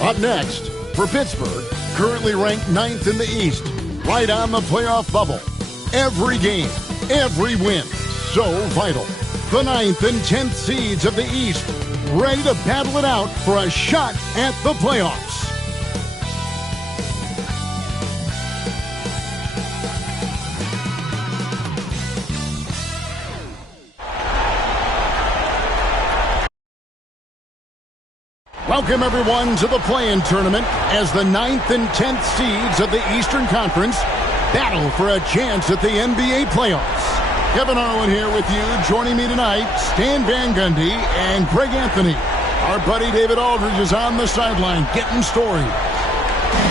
Up next, for Pittsburgh, currently ranked 9th in the East, right on the playoff bubble. Every game, every win, so vital. The 9th and 10th seeds of the East, ready to battle it out for a shot at the playoffs. Welcome, everyone, to the play-in tournament as the 9th and 10th seeds of the Eastern Conference battle for a chance at the NBA playoffs. Kevin Harlan here with you. Joining me tonight, Stan Van Gundy and Greg Anthony. Our buddy David Aldridge is on the sideline getting stories.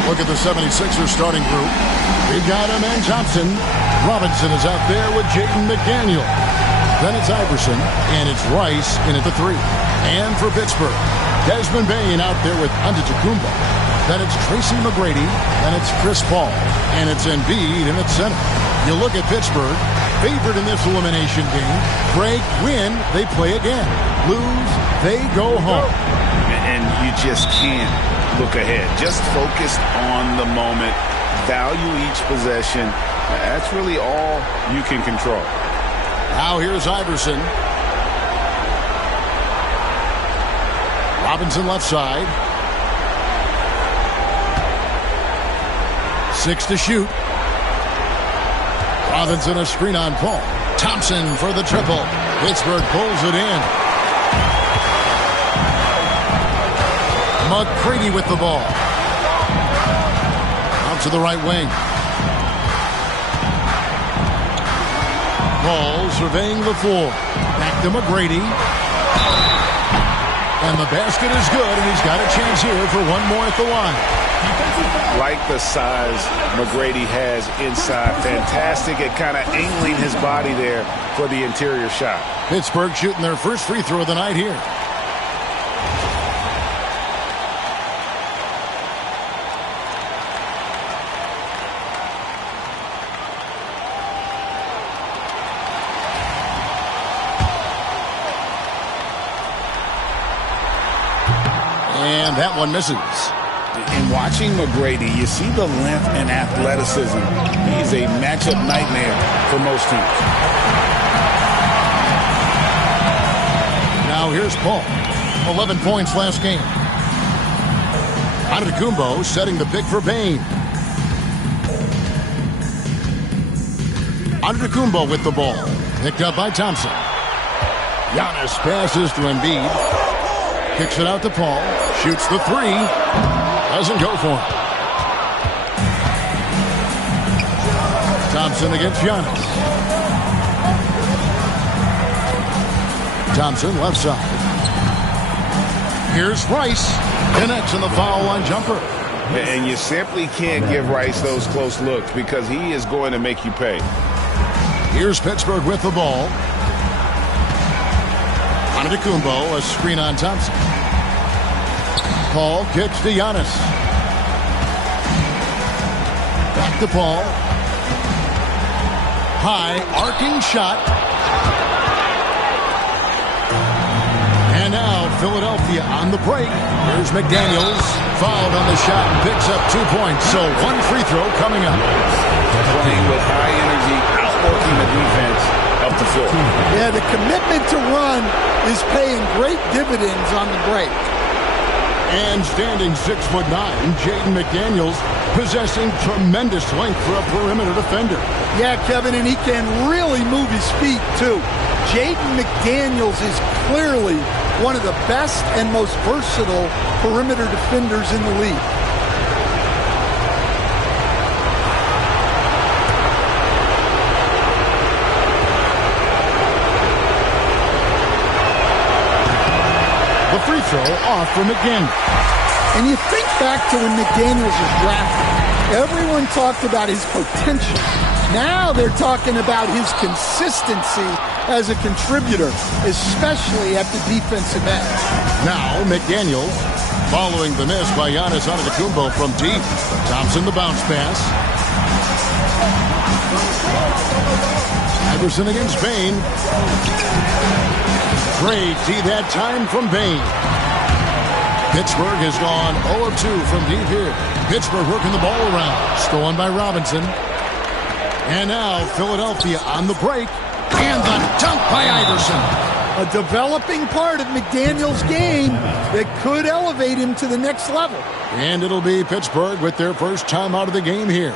Look at the 76ers starting group. We've got Amen Thompson. Robinson is out there with Jaden McDaniel. Then it's Iverson, and it's Rice in at the 3. And for Pittsburgh, Desmond Bane out there with Antetokounmpo. Then it's Tracy McGrady. Then it's Chris Paul. And it's Embiid in at center. You look at Pittsburgh, favorite in this elimination game. Break, win, they play again. Lose, they go home. And you just can't look ahead. Just focus on the moment. Value each possession. That's really all you can control. Now here's Iverson. Robinson left side. 6 to shoot. Robinson a screen on Paul. Thompson for the triple. Pittsburgh pulls it in. McGrady with the ball. Out to the right wing. Paul surveying the floor. Back to McGrady. And the basket is good, and he's got a chance here for one more at the line. Like the size McGrady has inside. Fantastic at kind of angling his body there for the interior shot. Pittsburgh shooting their first free throw of the night here. And that one misses. In watching McGrady, you see the length and athleticism. He is a matchup nightmare for most teams. Now here's Paul. 11 points last game. Antetokounmpo setting the pick for Bane. Antetokounmpo with the ball. Picked up by Thompson. Giannis passes to Embiid. Kicks it out to Paul. Shoots the 3. Doesn't go for him. Thompson against Giannis. Thompson left side. Here's Rice. Connects in the foul line jumper. And you simply can't give Rice those close looks because he is going to make you pay. Here's Pittsburgh with the ball. Antetokounmpo, a screen on Thompson. Paul kicks to Giannis. Back to Paul. High, arcing shot. And now Philadelphia on the break. Here's McDaniels. Fouled on the shot and picks up 2 points. So one free throw coming up. Playing with high energy, outworking the defense up the floor. Yeah, the commitment to run is paying great dividends on the break. And standing 6'9", Jaden McDaniels possessing tremendous length for a perimeter defender. Yeah, Kevin, and he can really move his feet, too. Jaden McDaniels is clearly one of the best and most versatile perimeter defenders in the league. The free throw off for McDaniels. And you think back to when McDaniels was drafted. Everyone talked about his potential. Now they're talking about his consistency as a contributor, especially at the defensive end. Now McDaniels following the miss by Giannis Antetokounmpo from deep. Thompson the bounce pass. Iverson against Bain. Great D that time from Bain. Pittsburgh has gone 0-2 from deep here. Pittsburgh working the ball around. Stolen by Robinson. And now Philadelphia on the break. And the dunk by Iverson. A developing part of McDaniels' game that could elevate him to the next level. And it'll be Pittsburgh with their first time out of the game here.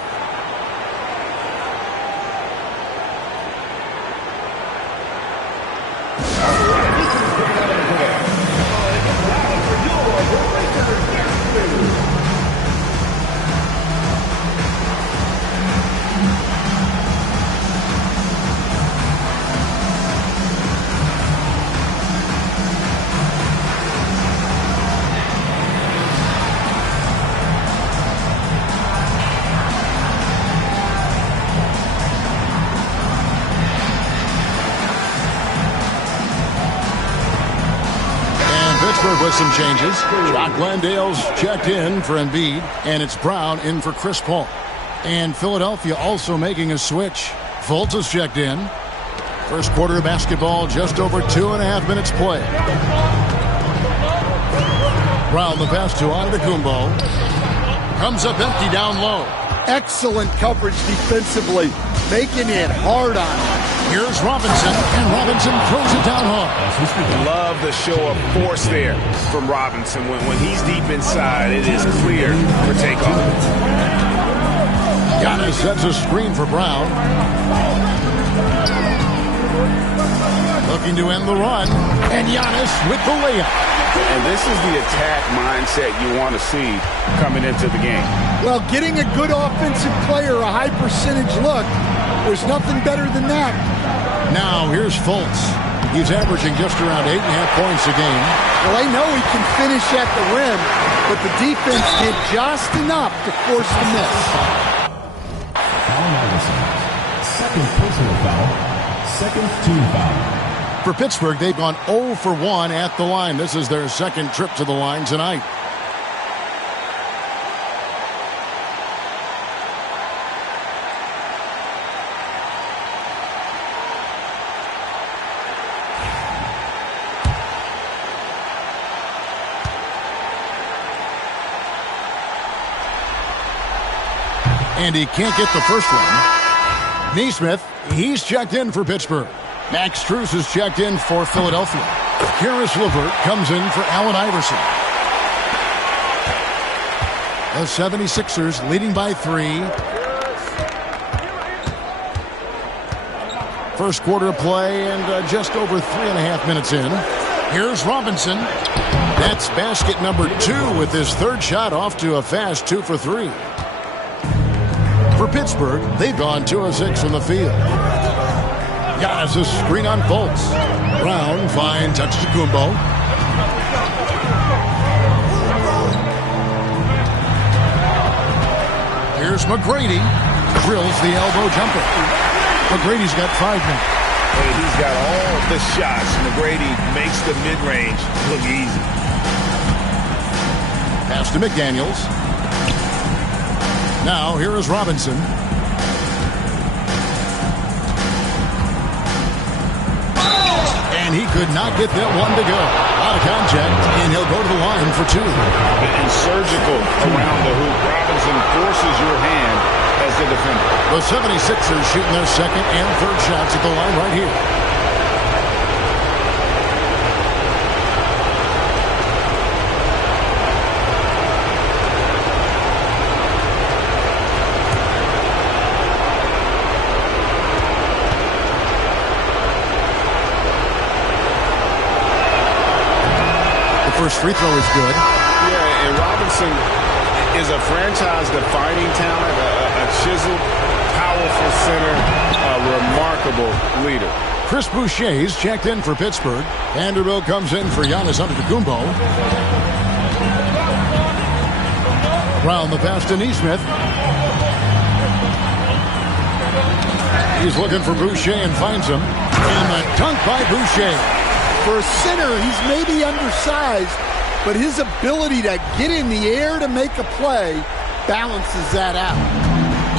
With some changes. Jock Landale's checked in for Embiid, and it's Brown in for Chris Paul. And Philadelphia also making a switch. Fultz is checked in. First quarter of basketball, just over 2.5 minutes play. Brown the pass to Antetokounmpo. Comes up empty down low. Excellent coverage defensively, making it hard on him. Here's Robinson, and Robinson throws it down hard. Love the show of force there from Robinson. When he's deep inside, it is clear for takeoff. Giannis sets a screen for Brown. Looking to end the run, and Giannis with the layup. And this is the attack mindset you want to see coming into the game. Well, getting a good offensive player a high percentage look, there's nothing better than that. Now here's Fultz. He's averaging just around 8.5 points a game. Well, they know he can finish at the rim, but the defense did just enough to force the miss. Second personal foul. Second team foul. For Pittsburgh, they've gone 0 for 1 at the line. This is their second trip to the line tonight. And he can't get the first one. Nesmith, he's checked in for Pittsburgh. Max Strus is checked in for Philadelphia. Karis LeVert comes in for Allen Iverson. The 76ers leading by 3. First quarter of play and just over 3.5 minutes in. Here's Robinson. That's basket number 2 with his third shot off to a fast 2 for 3. For Pittsburgh, they've gone 2 of 6 from the field. Giannis' screen on Fultz. Brown finds Antetokounmpo. Here's McGrady. Drills the elbow jumper. McGrady's got 5 now. Hey, he's got all the shots. McGrady makes the mid-range look easy. Pass to McDaniels. Now here is Robinson. And he could not get that one to go. Out of contact, and he'll go to the line for 2. And surgical around the hoop. Robinson forces your hand as the defender. The 76ers shooting their second and third shots at the line right here. First free throw is good. Yeah, and Robinson is a franchise-defining talent, a chiseled, powerful center, a remarkable leader. Chris Boucher's checked in for Pittsburgh. Vanderbilt comes in for Giannis Antetokounmpo. Brown the pass to Nesmith. He's looking for Boucher and finds him. And the dunk by Boucher. For a center, he's maybe undersized, but his ability to get in the air to make a play balances that out.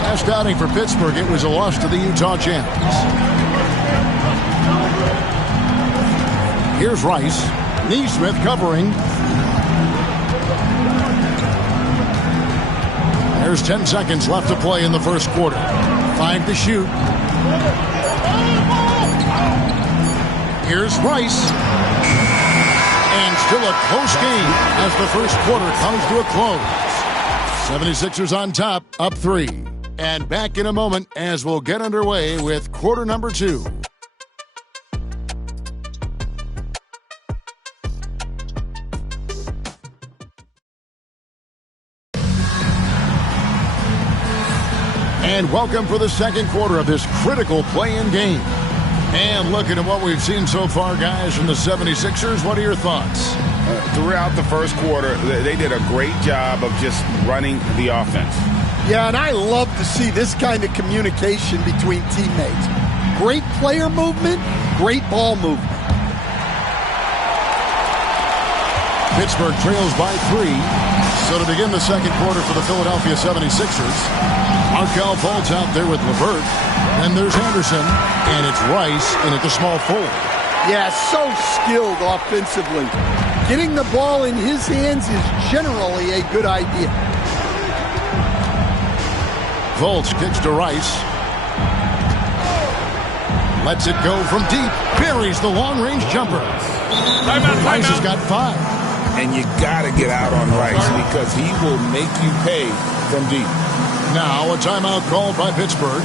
Last outing for Pittsburgh, it was a loss to the Utah champions. Here's Rice. Neesmith covering. There's 10 seconds left to play in the first quarter. 5 to shoot. Here's Rice. And still a close game as the first quarter comes to a close. 76ers on top, up 3. And back in a moment as we'll get underway with quarter number 2. And welcome for the second quarter of this critical play-in game. And looking at what we've seen so far, guys, from the 76ers, what are your thoughts? Throughout the first quarter, they did a great job of just running the offense. Yeah, and I love to see this kind of communication between teammates. Great player movement, great ball movement. Pittsburgh trails by 3. So to begin the second quarter for the Philadelphia 76ers, Markelle Fultz out there with LeVert. And there's Anderson, and it's Rice in at the small forward. Yeah, so skilled offensively. Getting the ball in his hands is generally a good idea. Fultz kicks to Rice. Lets it go from deep. Buries the long-range jumper. Rice has got 5. And you got to get out on Rice because he will make you pay from deep. Now a timeout called by Pittsburgh.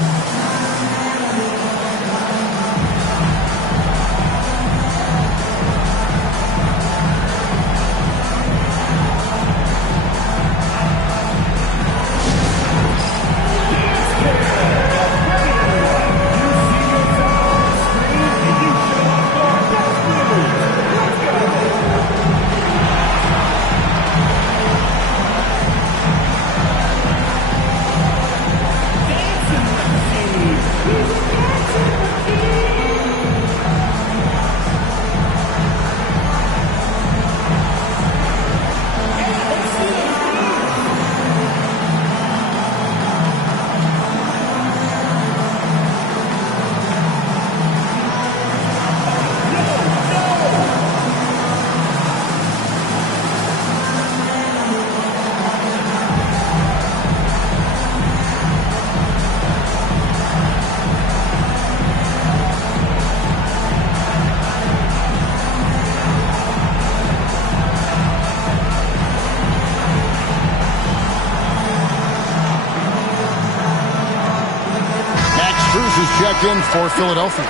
Checked in for Philadelphia.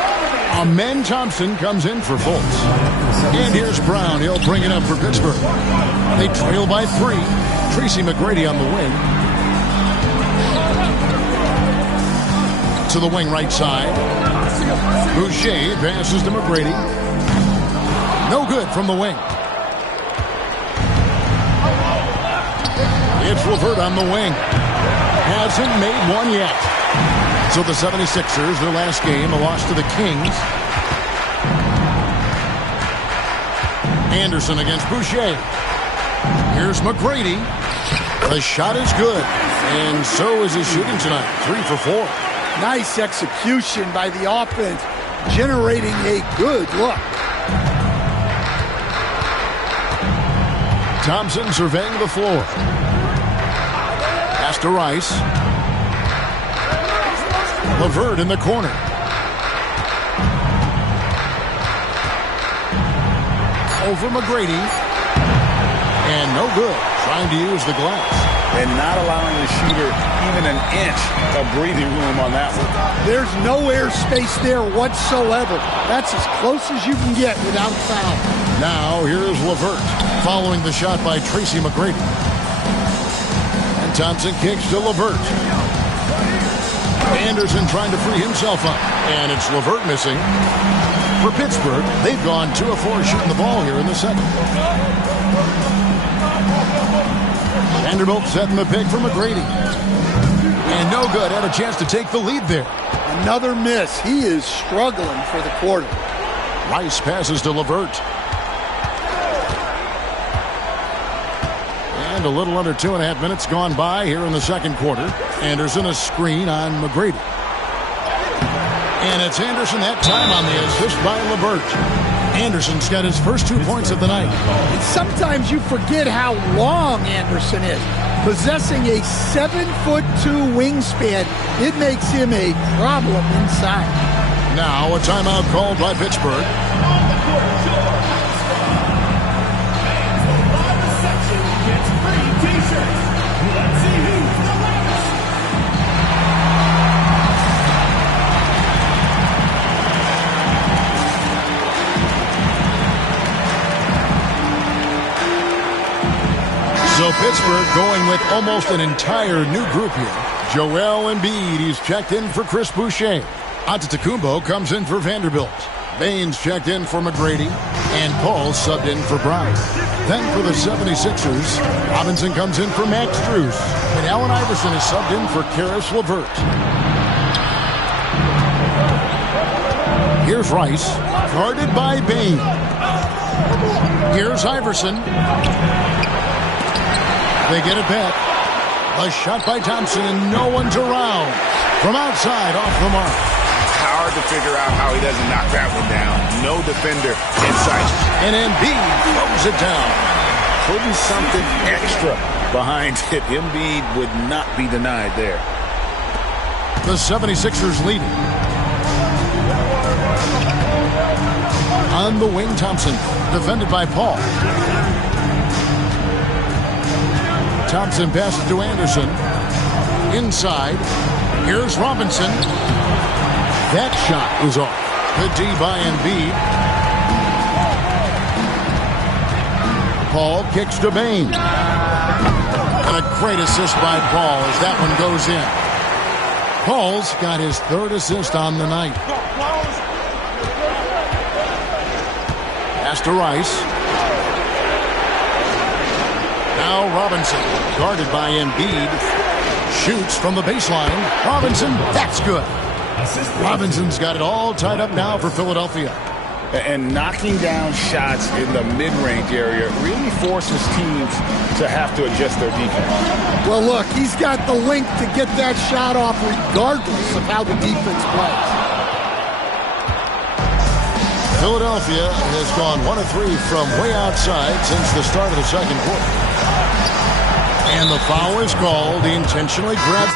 Amen Thompson comes in for Fultz. And here's Brown. He'll bring it up for Pittsburgh. They trail by 3. Tracy McGrady on the wing. To the wing right side. Boucher passes to McGrady. No good from the wing. It's LeVert on the wing. Hasn't made one yet. So the 76ers, their last game, a loss to the Kings. Anderson against Boucher. Here's McGrady. The shot is good. And so is his shooting tonight. 3 for 4. Nice execution by the offense, generating a good look. Thompson surveying the floor. Pass to Rice. LeVert in the corner. Over McGrady. And no good. Trying to use the glass. And not allowing the shooter even an inch of breathing room on that one. There's no air space there whatsoever. That's as close as you can get without foul. Now here's LeVert following the shot by Tracy McGrady. And Thompson kicks to LeVert. Anderson trying to free himself up. And it's LeVert missing. For Pittsburgh, they've gone 2 of 4 shooting the ball here in the second. Vanderbilt setting the pick for McGrady. And no good. Had a chance to take the lead there. Another miss. He is struggling for the quarter. Rice passes to LeVert. And a little under 2.5 minutes gone by here in the second quarter. Anderson a screen on McGrady. And it's Anderson that time on the assist by LeVert. Anderson's got his first 2 points of the night. And sometimes you forget how long Anderson is. Possessing a 7'2" wingspan, it makes him a problem inside. Now a timeout called by Pittsburgh. So Pittsburgh going with almost an entire new group here. Joel Embiid, he's checked in for Chris Boucher. Antetokounmpo comes in for Vanderbilt. Baines checked in for McGrady. And Paul subbed in for Brown. Then for the 76ers, Robinson comes in for Max Strus. And Allen Iverson is subbed in for Karis LeVert. Here's Rice, guarded by Baines. Here's Iverson. They get it back. A shot by Thompson, and no one's around. From outside, off the mark. Hard to figure out how he doesn't knock that one down. No defender in sight. And Embiid throws it down. Putting something extra behind it. Embiid would not be denied there. The 76ers leading. On the wing, Thompson, defended by Paul. Thompson passes to Anderson. Inside. Here's Robinson. That shot was off. Good D by Embiid. Paul kicks to Baines. And a great assist by Paul as that one goes in. Paul's got his third assist on the night. Pass to Rice. Now Robinson, guarded by Embiid, shoots from the baseline. Robinson, that's good. Robinson's got it all tied up now for Philadelphia. And knocking down shots in the mid-range area really forces teams to have to adjust their defense. Well, look, he's got the length to get that shot off regardless of how the defense plays. Philadelphia has gone 1 of 3 from way outside since the start of the second quarter. And the foul is called. He intentionally grabbed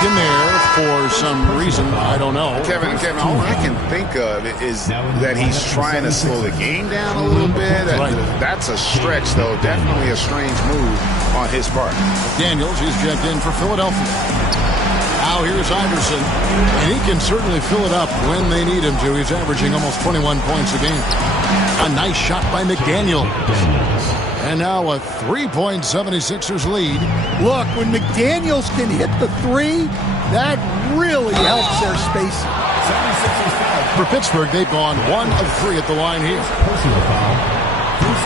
in there for some reason. I don't know. Kevin, all I can think of is that he's trying to slow the game down a little bit. Right. That's a stretch, though. Definitely a strange move on his part. Daniels, he's checked in for Philadelphia. Now here's Iverson, and he can certainly fill it up when they need him to. He's averaging almost 21 points a game. A nice shot by McDaniel. And now a 3-point 76ers lead. Look, when McDaniels can hit the three, that really helps their spacing. For Pittsburgh, they've gone 1 of 3 at the line here.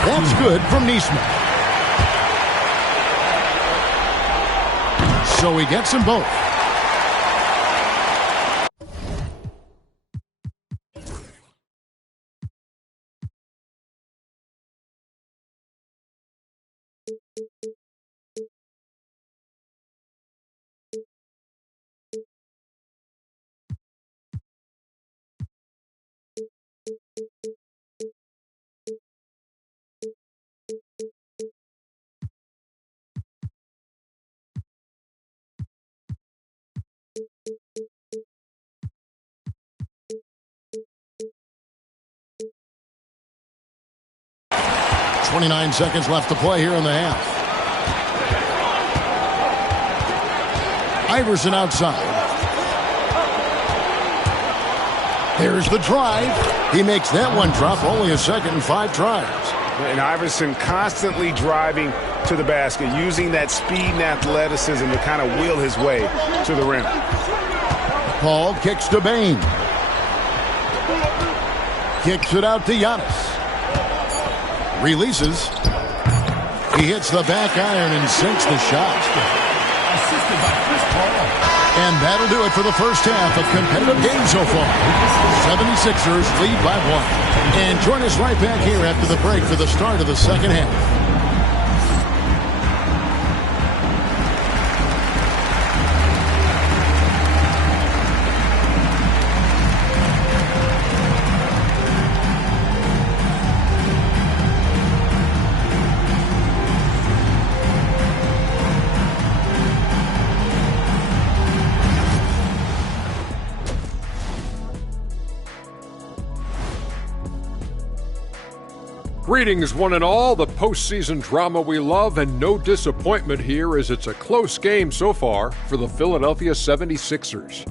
That's good from Neesmith. So he gets them both. .29 seconds left to play here in the half. Iverson outside. There's the drive. He makes that one drop. Only a second and 5 tries. And Iverson constantly driving to the basket, using that speed and athleticism to kind of wheel his way to the rim. Paul kicks to Baines. Kicks it out to Giannis. Releases. He hits the back iron and sinks the shot. And that'll do it for the first half of competitive games so far. 76ers lead by 1. And join us right back here after the break for the start of the second half. Greetings, one and all. The postseason drama we love, and no disappointment here as it's a close game so far for the Philadelphia 76ers.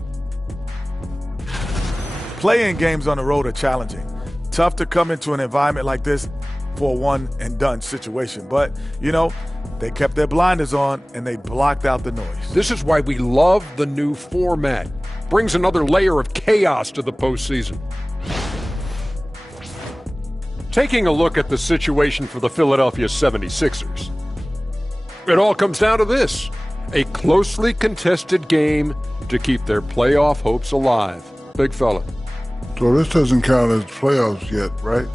Playing games on the road are challenging. Tough to come into an environment like this for a one-and-done situation. But, you know, they kept their blinders on, and they blocked out the noise. This is why we love the new format. Brings another layer of chaos to the postseason. Taking a look at the situation for the Philadelphia 76ers. It all comes down to this: a closely contested game to keep their playoff hopes alive. Big fella. So this doesn't count as playoffs yet, right?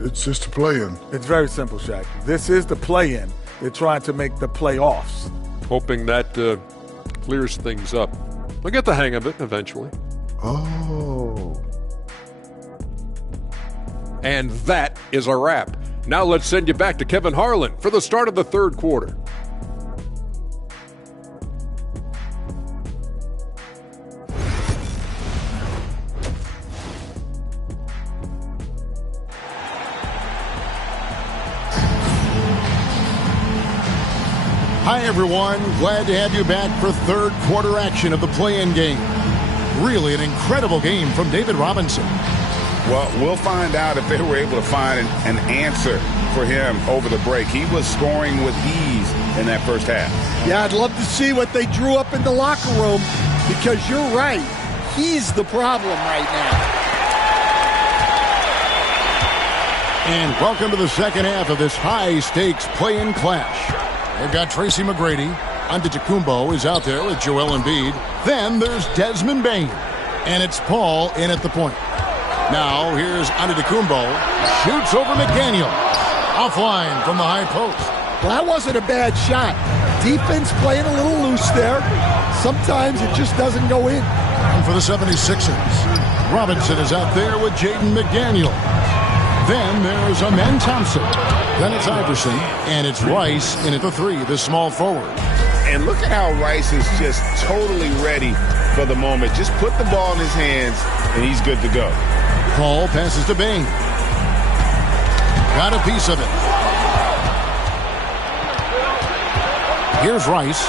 It's just a play-in. It's very simple, Shaq. This is the play-in. They're trying to make the playoffs. Hoping that clears things up. They'll get the hang of it eventually. Oh. And that is a wrap. Now let's send you back to Kevin Harlan for the start of the third quarter. Hi, everyone. Glad to have you back for third quarter action of the play-in game. Really an incredible game from David Robinson. Well, we'll find out if they were able to find an answer for him over the break. He was scoring with ease in that first half. Yeah, I'd love to see what they drew up in the locker room, because you're right. He's the problem right now. And welcome to the second half of this high-stakes play-in clash. They've got Tracy McGrady. Antetokounmpo is out there with Joel Embiid. Then there's Desmond Bane. And it's Paul in at the point. Now, here's Antetokounmpo. Shoots over McDaniel. Offline from the high post. Well, that wasn't a bad shot. Defense playing a little loose there. Sometimes it just doesn't go in. And for the 76ers, Robinson is out there with Jaden McDaniel. Then there's Amen Thompson. Then it's Iverson. And it's Rice in at the three, the small forward. And look at how Rice is just totally ready for the moment. Just put the ball in his hands, and he's good to go. Paul passes to Bane. Got a piece of it. Here's Rice.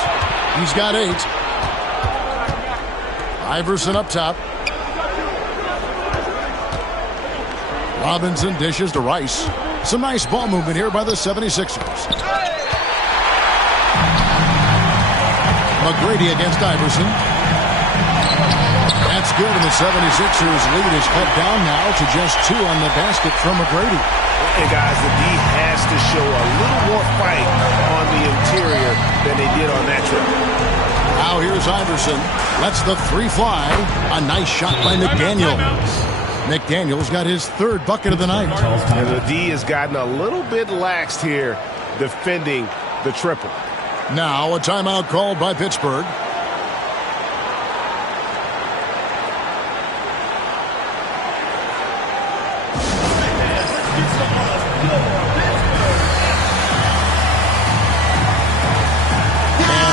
He's got 8. Iverson up top. Robinson dishes to Rice. Some nice ball movement here by the 76ers. McGrady against Iverson. That's good, and the 76ers lead is cut down now to just 2 on the basket from McGrady. And guys, the D has to show a little more fight on the interior than they did on that trip. Now here's Iverson. Lets the 3 fly. A nice shot by McDaniel. McDaniel's got his 3rd bucket of the night. And the D has gotten a little bit laxed here defending the triple. Now a timeout called by Pittsburgh.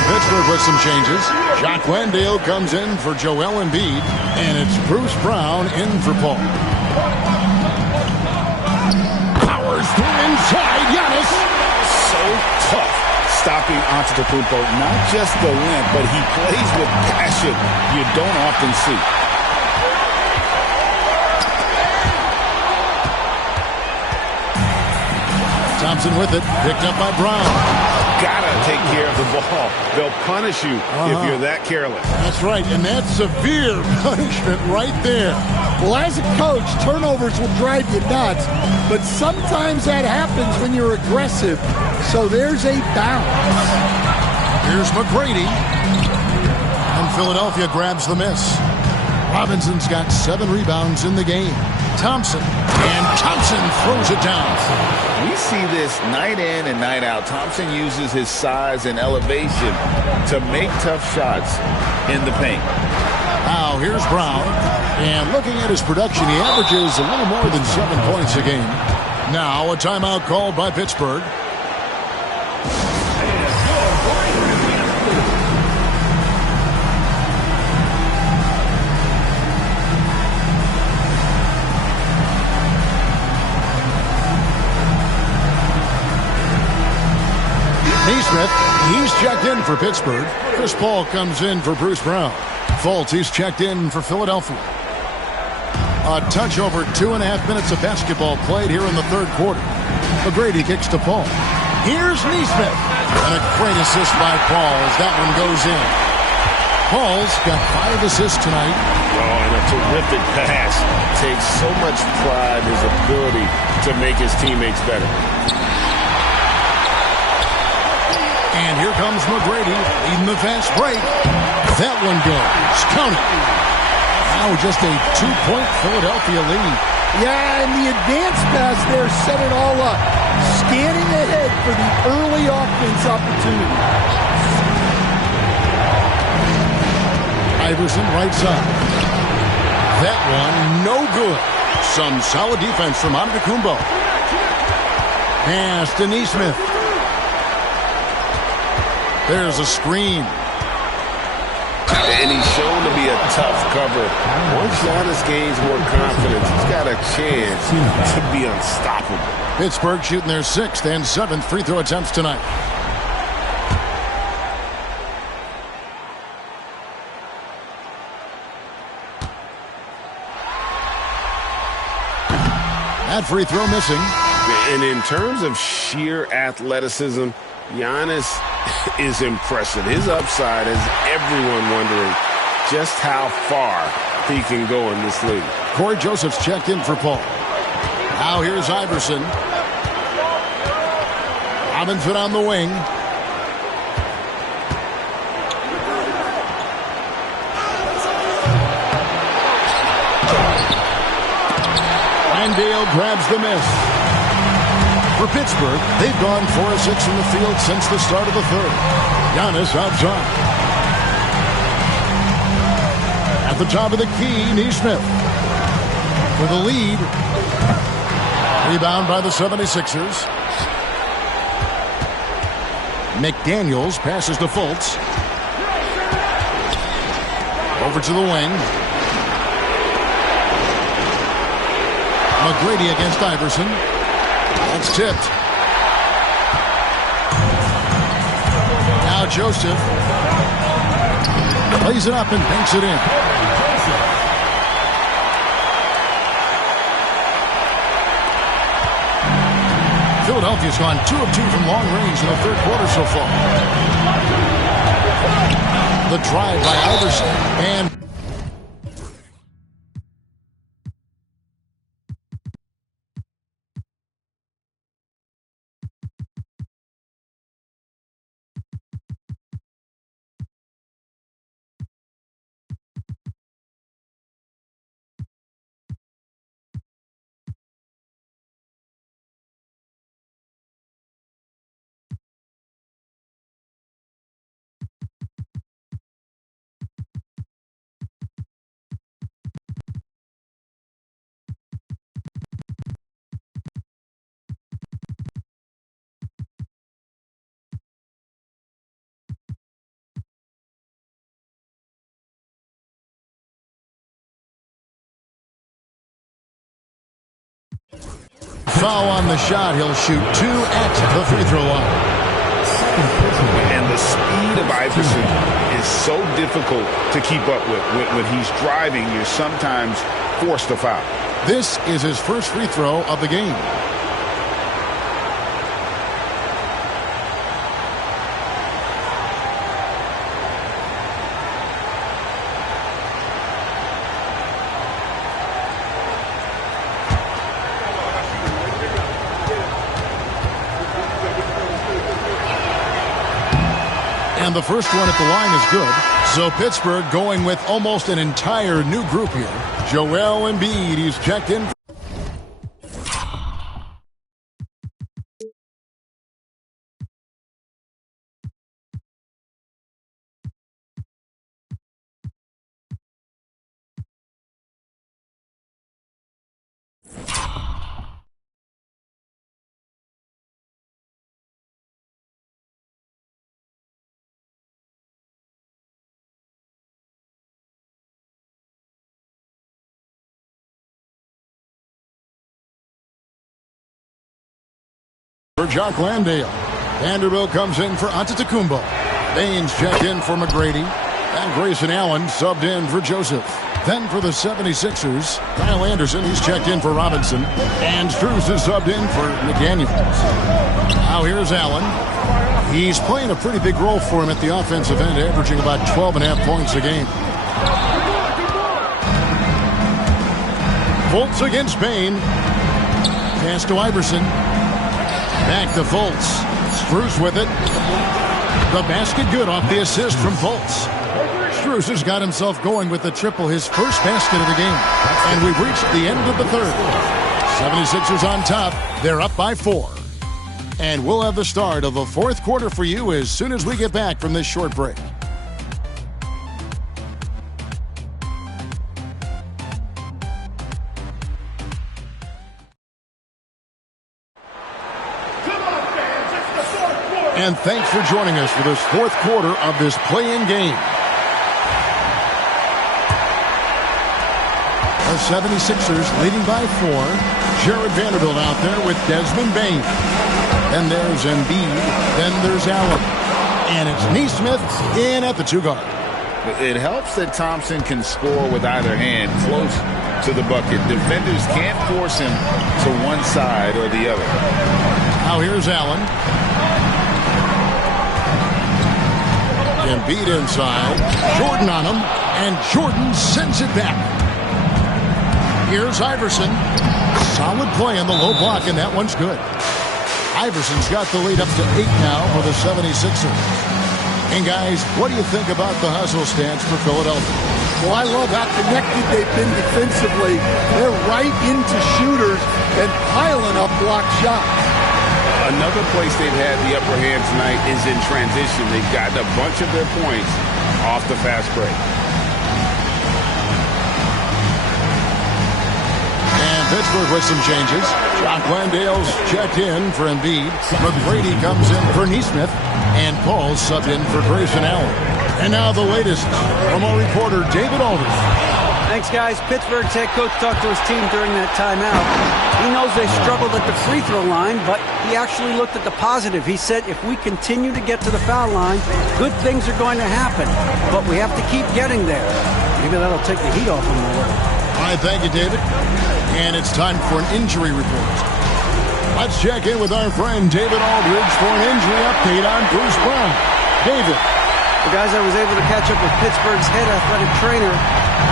Pittsburgh with some changes. Jacques Landale comes in for Joel Embiid, and it's Bruce Brown in for Paul. Powers through inside, Giannis. So tough stopping Antetokounmpo. Not just the length, but he plays with passion you don't often see. Thompson with it, picked up by Brown. Gotta take care of the ball. They'll punish you if you're that careless. That's right, and that's severe punishment right there. Well, as a coach, turnovers will drive you nuts, but sometimes that happens when you're aggressive. So there's a balance. Here's McGrady. And Philadelphia grabs the miss. Robinson's got 7 rebounds in the game. Thompson, and Thompson throws it down. We see this night in and night out. Thompson uses his size and elevation to make tough shots in the paint. Now here's Brown, and looking at his production, he averages a little more than 7 points a game. Now a timeout called by Pittsburgh. Neesmith, he's checked in for Pittsburgh. Chris Paul comes in for Bruce Brown. Fultz, he's checked in for Philadelphia. A touch over 2.5 minutes of basketball played here in the third quarter. McGrady kicks to Paul. Here's Neesmith. And a great assist by Paul as that one goes in. Paul's got 5 assists tonight. Oh, and a terrific pass. Takes so much pride in his ability to make his teammates better. And here comes McGrady leading the fast break. That one goes. Count it. Now just a 2-point Philadelphia lead. Yeah, and the advance pass there set it all up. Scanning ahead for the early offense opportunity. Iverson right side. That one no good. Some solid defense from Antetokounmpo. Pass to Neesmith. There's a screen. And he's shown to be a tough cover. Once Giannis gains more confidence, he's got a chance to be unstoppable. Pittsburgh shooting their 6th and 7th free throw attempts tonight. That free throw missing. And in terms of sheer athleticism, Giannis is impressive. His upside has everyone wondering just how far he can go in this league. Corey Joseph's checked in for Paul. Now here's Iverson. Robinson on the wing. Landale grabs the miss. For Pittsburgh, they've gone 4 of 6 from the field since the start of the third. Giannis outside. At the top of the key, Neesmith. For the lead. Rebound by the 76ers. McDaniels passes to Fultz. Over to the wing. McGrady against Iverson. That's tipped. Now Joseph plays it up and banks it in. Philadelphia's gone 2 of 2 from long range in the third quarter so far. The drive by Iverson and foul on the shot. He'll shoot 2 at the free throw line. And the speed of Iverson is so difficult to keep up with. When he's driving, you're sometimes forced to foul. This is his first free throw of the game. And the first one at the line is good. So Pittsburgh going with almost an entire new group here. Joel Embiid, he's checked in. For Jock Landale. Vanderbilt comes in for Antetokounmpo. Baines checked in for McGrady. And Grayson Allen subbed in for Joseph. Then for the 76ers, Kyle Anderson, he's checked in for Robinson. And Strus is subbed in for McDaniels. Now here's Allen. He's playing a pretty big role for him at the offensive end, averaging about 12.5 points a game. Fultz against Bain. Pass to Iverson. Back to Fultz. Strus with it. The basket good off the assist from Fultz. Strus has got himself going with the triple, his first basket of the game. And we've reached the end of the third. 76ers on top. They're up by 4. And we'll have the start of the fourth quarter for you as soon as we get back from this short break. And thanks for joining us for this fourth quarter of this play-in game. The 76ers leading by 4. Jared Vanderbilt out there with Desmond Bain. Then there's Embiid. Then there's Allen. And it's Nesmith in at the 2 guard. It helps that Thompson can score with either hand close to the bucket. Defenders can't force him to one side or the other. Now here's Allen. Embiid inside. Jordan on him. And Jordan sends it back. Here's Iverson. Solid play in the low block, and that one's good. Iverson's got the lead up to 8 now for the 76ers. And guys, what do you think about the hustle stance for Philadelphia? Well, I love how connected they've been defensively. They're right into shooters and piling up block shots. Another place they've had the upper hand tonight is in transition. They've gotten a bunch of their points off the fast break. And Pittsburgh with some changes. Jock Landale's checked in for Embiid. McGrady comes in for Nesmith. And Paul subbed in for Grayson Allen. And now the latest from our reporter, David Aldridge. Thanks, guys. Pittsburgh's head coach talked to his team during that timeout. He knows they struggled at the free throw line, but he actually looked at the positive. He said, if we continue to get to the foul line, good things are going to happen. But we have to keep getting there. Maybe that'll take the heat off him a little. All right, thank you, David. And it's time for an injury report. Let's check in with our friend David Aldridge for an injury update on Bruce Brown. David. Well, guys, I was able to catch up with Pittsburgh's head athletic trainer.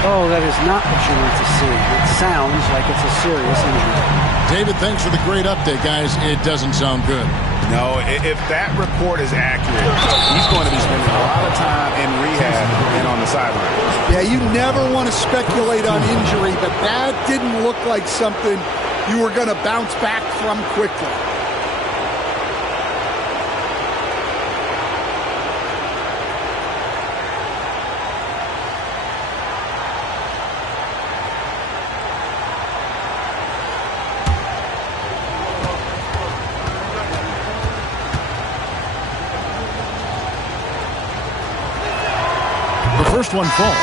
Oh, that is not what you want to see. It sounds like it's a serious injury. David, thanks for the great update, guys. It doesn't sound good. No, if that report is accurate, he's going to be spending a lot of time in rehab and on the sideline. Yeah, you never want to speculate on injury, but that didn't look like something you were going to bounce back from quickly. First one falls,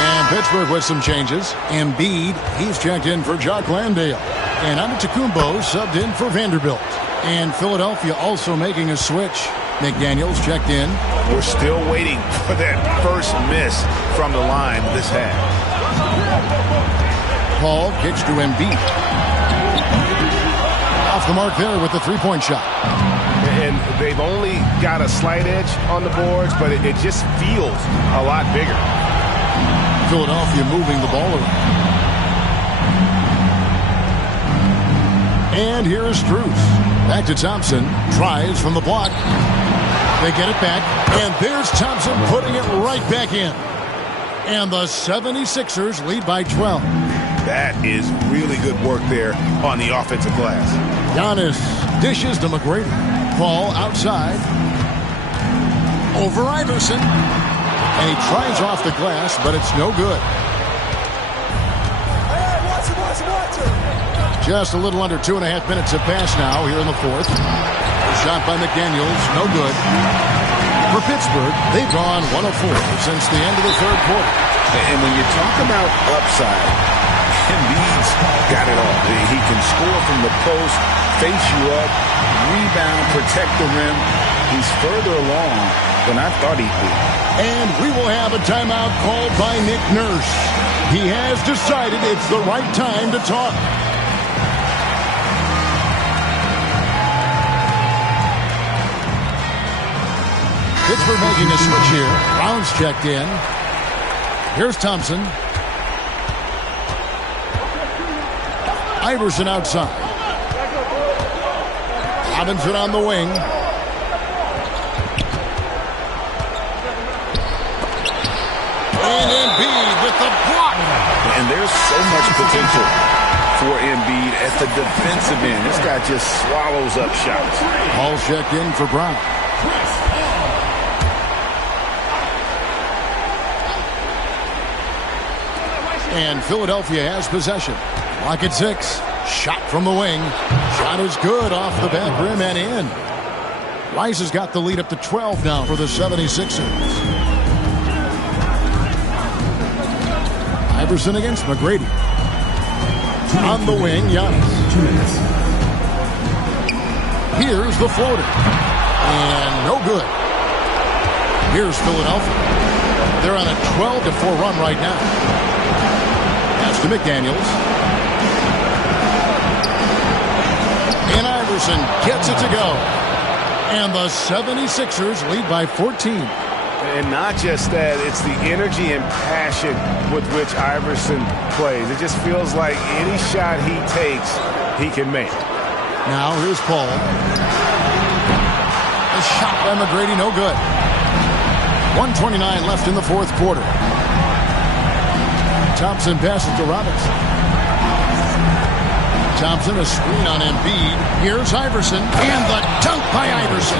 and Pittsburgh with some changes. Embiid, he's checked in for Jock Landale. And Antetokounmpo subbed in for Vanderbilt. And Philadelphia also making a switch. McDaniels checked in. We're still waiting for that first miss from the line this half. Paul kicks to Embiid. Off the mark there with the three-point shot. And they've only got a slight edge on the boards, but it just feels a lot bigger. Philadelphia moving the ball around. And here is Strus. Back to Thompson. Tries from the block. They get it back, and there's Thompson putting it right back in. And the 76ers lead by 12. That is really good work there on the offensive glass. Giannis dishes to McGrady. Ball outside. Over Iverson. And he tries off the glass, but it's no good. Just a little under 2.5 minutes have passed now here in the fourth. Shot by McDaniels, no good. For Pittsburgh, they've gone 1 of 4 since the end of the third quarter. And when you talk about upside, Embiid's got it all. He can score from the post, face you up, rebound, protect the rim. He's further along than I thought he'd be. And we will have a timeout called by Nick Nurse. He has decided it's the right time to talk. Pittsburgh making a switch here. Brown's checked in. Here's Thompson. Iverson outside. Robinson on the wing. And Embiid with the block. And there's so much potential for Embiid at the defensive end. This guy just swallows up shots. Ball checked in for Brown. And Philadelphia has possession. Clock at 6. Shot from the wing. Shot is good off the back rim and in. Rice has got the lead up to 12 now for the 76ers. Iverson against McGrady. On the wing, Giannis. Here's the floater. And no good. Here's Philadelphia. They're on a 12-4 run right now. To McDaniels. And Iverson gets it to go. And the 76ers lead by 14. And not just that, it's the energy and passion with which Iverson plays. It just feels like any shot he takes, he can make. Now here's Paul. A shot by McGrady, no good. 1:29 left in the fourth quarter. Thompson passes to Robinson. Thompson, a screen on Embiid. Here's Iverson, and the dunk by Iverson.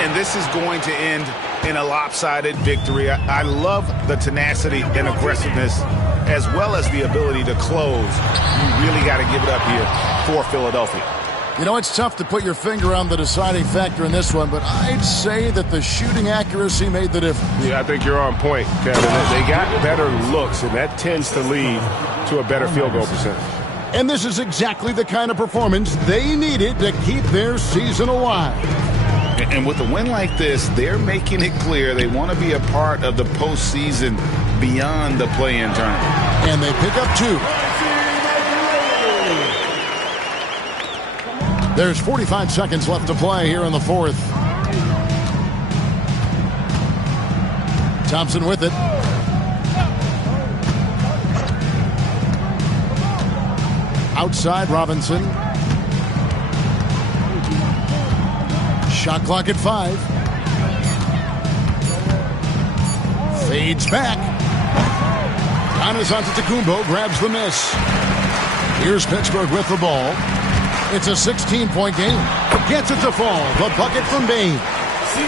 And this is going to end in a lopsided victory. I love the tenacity and aggressiveness, as well as the ability to close. You really got to give it up here for Philadelphia. You know, it's tough to put your finger on the deciding factor in this one, but I'd say that the shooting accuracy made the difference. Yeah, I think you're on point, Kevin. They got better looks, and that tends to lead to a better field goal percentage. And this is exactly the kind of performance they needed to keep their season alive. And with a win like this, they're making it clear they want to be a part of the postseason beyond the play-in tournament. And they pick up 2. There's 45 seconds left to play here in the fourth. Thompson with it. Outside Robinson. Shot clock at 5. Fades back. Giannis Antetokounmpo grabs the miss. Here's Pittsburgh with the ball. It's a 16-point game. Gets it to fall. The bucket from Bain.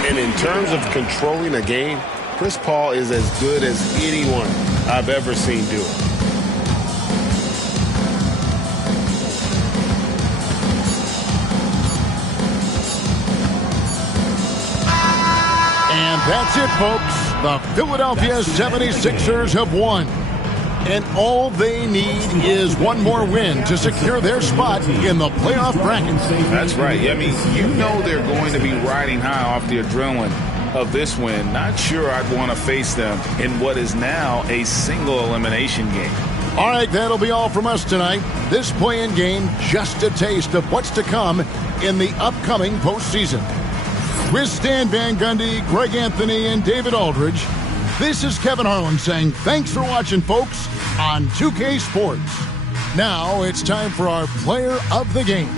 And in terms of controlling a game, Chris Paul is as good as anyone I've ever seen do it. And that's it, folks. The Philadelphia 76ers have won. And all they need is one more win to secure their spot in the playoff bracket. That's right. I mean, you know they're going to be riding high off the adrenaline of this win. Not sure I'd want to face them in what is now a single elimination game. All right, that'll be all from us tonight. This play-in game, just a taste of what's to come in the upcoming postseason. With Stan Van Gundy, Greg Anthony, and David Aldridge, this is Kevin Harlan saying thanks for watching, folks, on 2K Sports. Now it's time for our player of the game.